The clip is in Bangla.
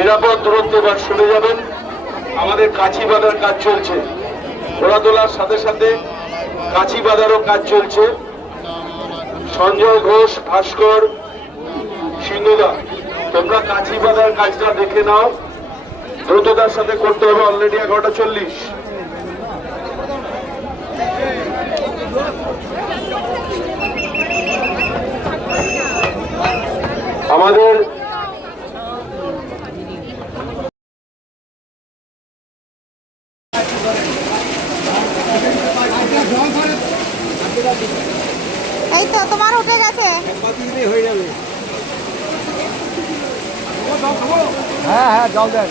নিরাপদ দূরত্বে এবার সরে যাবেন। আমাদের কাছি বাঁধার কাজ চলছে, ঘোড়া তোলার সাথে সাথে কাছি বাঁধারও কাজ চলছে। সঞ্জয় ঘোষ, ভাস্কর, সিংহদা, তোমরা কাছি বাঁধার কাজটা দেখে নাও, দ্রুততার সাথে করতে হবে। অলরেডি 11:40। আমাদের এই তো তোমার উঠে গেছে। হ্যাঁ হ্যাঁ জল দেন।